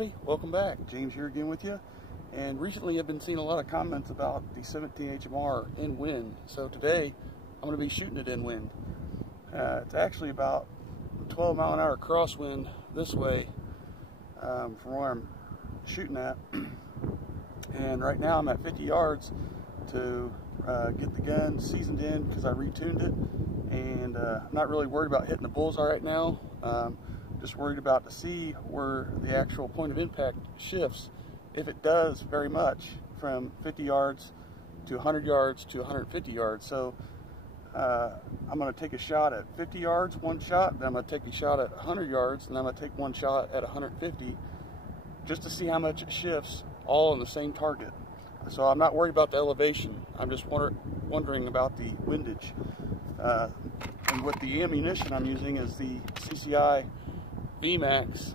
everybody, welcome back. James here again with you. And recently I've been seeing a lot of comments about the 17 HMR in wind. So today I'm going to be shooting it in wind. It's actually about 12 mile an hour crosswind this way from where I'm shooting at. And right now I'm at 50 yards to get the gun seasoned in because I retuned it. And I'm not really worried about hitting the bullseye right now. Just worried about to see where the actual point of impact shifts. If it does very much from 50 yards to 100 yards to 150 yards. So I'm going to take a shot at 50 yards, one shot, then I'm going to take a shot at 100 yards, and then I'm going to take one shot at 150 just to see how much it shifts all on the same target. So I'm not worried about the elevation. I'm just wondering about the windage. And with the ammunition I'm using is the CCI VMAX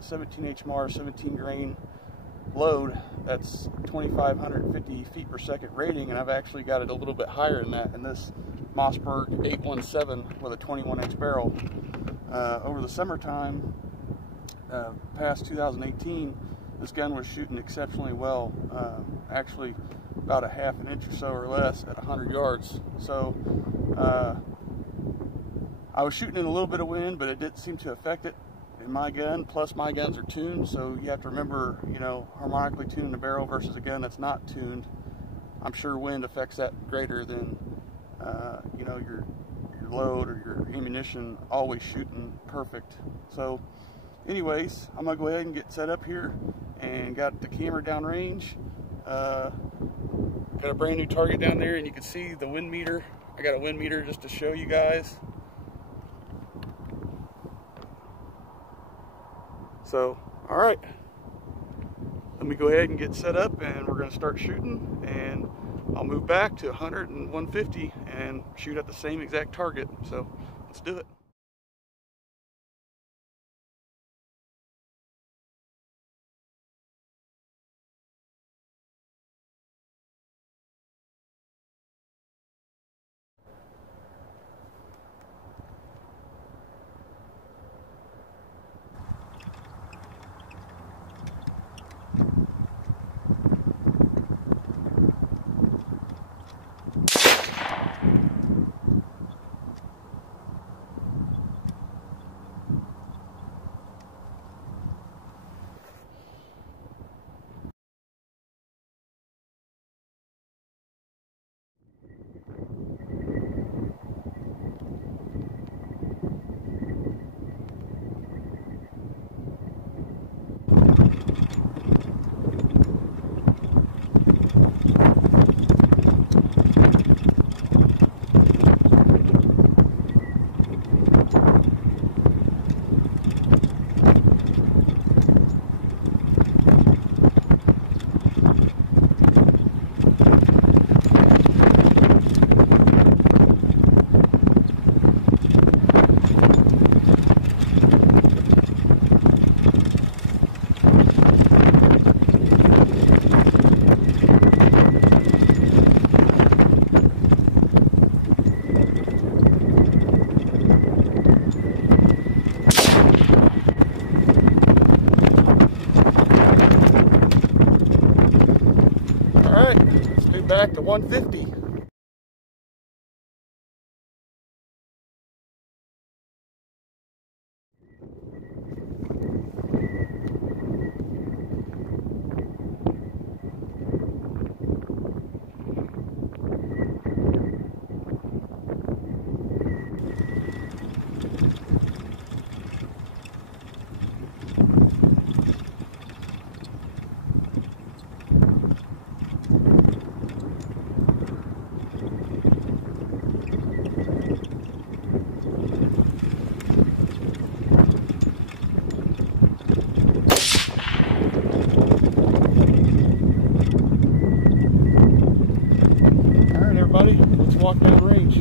17 HMR 17 grain load. That's 2,550 feet per second rating, and I've actually got it a little bit higher than that in this Mossberg 817 with a 21-inch barrel. Over the summertime, past 2018, this gun was shooting exceptionally well, actually about a half an inch or so or less at 100 yards. So I was shooting in a little bit of wind, but it didn't seem to affect it in my gun. Plus my guns are tuned, so you have to remember, you know, harmonically tuning the barrel versus a gun that's not tuned. I'm sure wind affects that greater than, you know, your load or your ammunition always shooting perfect. So anyways, I'm gonna go ahead and get set up here and got the camera downrange. Got a brand new target down there, and you can see the wind meter. I got a wind meter just to show you guys. So, all right, let me go ahead and get set up, and we're going to start shooting, and I'll move back to 100 and 150 and shoot at the same exact target. So let's do it. Back to 150. Let's walk down range.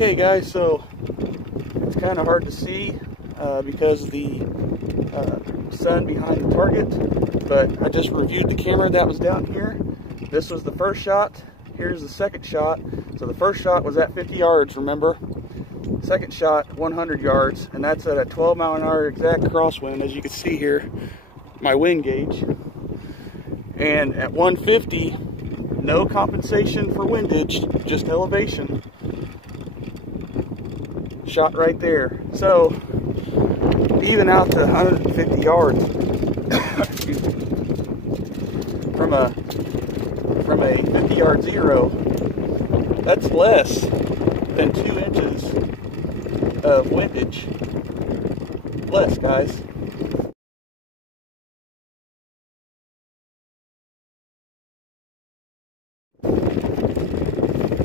Okay guys, so it's kind of hard to see because of the sun behind the target, but I just reviewed the camera that was down here. This was the first shot, here's the second shot. So the first shot was at 50 yards, remember? Second shot, 100 yards, and that's at a 12-mile-an-hour exact crosswind, as you can see here, my wind gauge. And at 150, no compensation for windage, just elevation. Shot right there. So even out to 150 yards from a 50-yard zero, that's less than 2 inches of windage. Less, guys.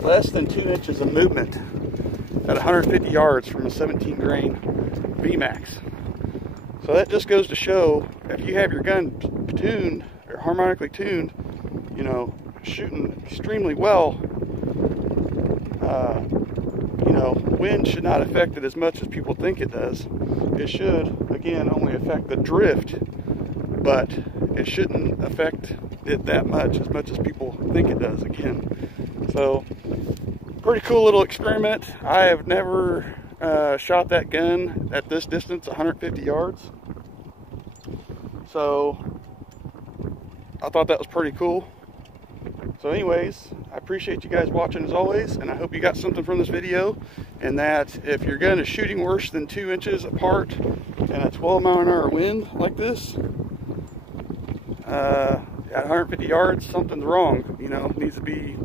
Less than 2 inches of movement at 150 yards from a 17 grain VMAX. So that just goes to show, if you have your gun tuned or harmonically tuned, you know, shooting extremely well, you know, wind should not affect it as much as people think it does. It should, again, only affect the drift, but it shouldn't affect it that much as people think it does, again. So, pretty cool little experiment. I have never shot that gun at this distance, 150 yards. So, I thought that was pretty cool. So anyways, I appreciate you guys watching as always, and I hope you got something from this video, and that if your gun is shooting worse than 2 inches apart and a 12-mile-an-hour wind like this, at 150 yards, something's wrong. You know, it needs to be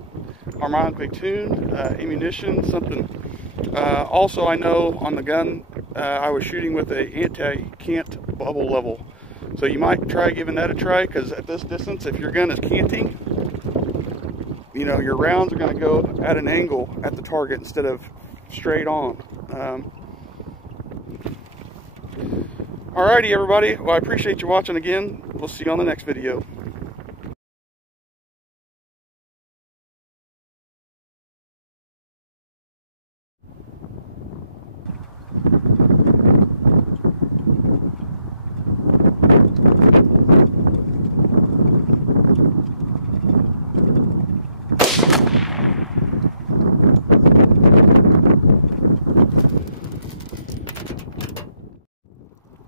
harmonically tuned, ammunition, something. Also, I know on the gun, I was shooting with a anti-cant bubble level. So you might try giving that a try, because at this distance, if your gun is canting, you know, your rounds are going to go at an angle at the target instead of straight on. Alrighty, everybody. Well, I appreciate you watching again. We'll see you on the next video.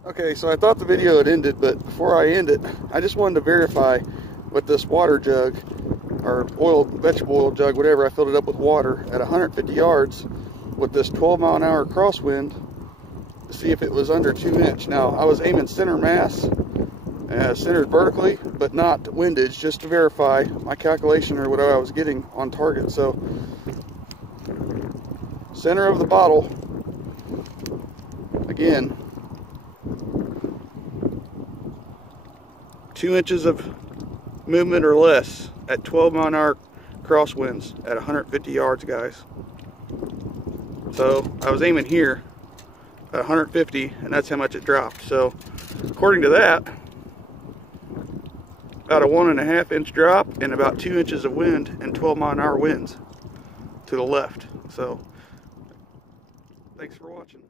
Okay, so I thought the video had ended, but before I end it, I just wanted to verify with this water jug, or vegetable oil jug, whatever, I filled it up with water at 150 yards with this 12-mile-an-hour crosswind to see if it was under 2 inch. Now, I was aiming center mass, centered vertically, but not windage, just to verify my calculation or whatever I was getting on target. So, center of the bottle, again, 2 inches of movement or less at 12-mile-an-hour crosswinds at 150 yards, guys. So I was aiming here at 150, and that's how much it dropped. So according to that, about a 1.5 inch drop and about 2 inches of wind and 12-mile-an-hour winds to the left. So thanks for watching.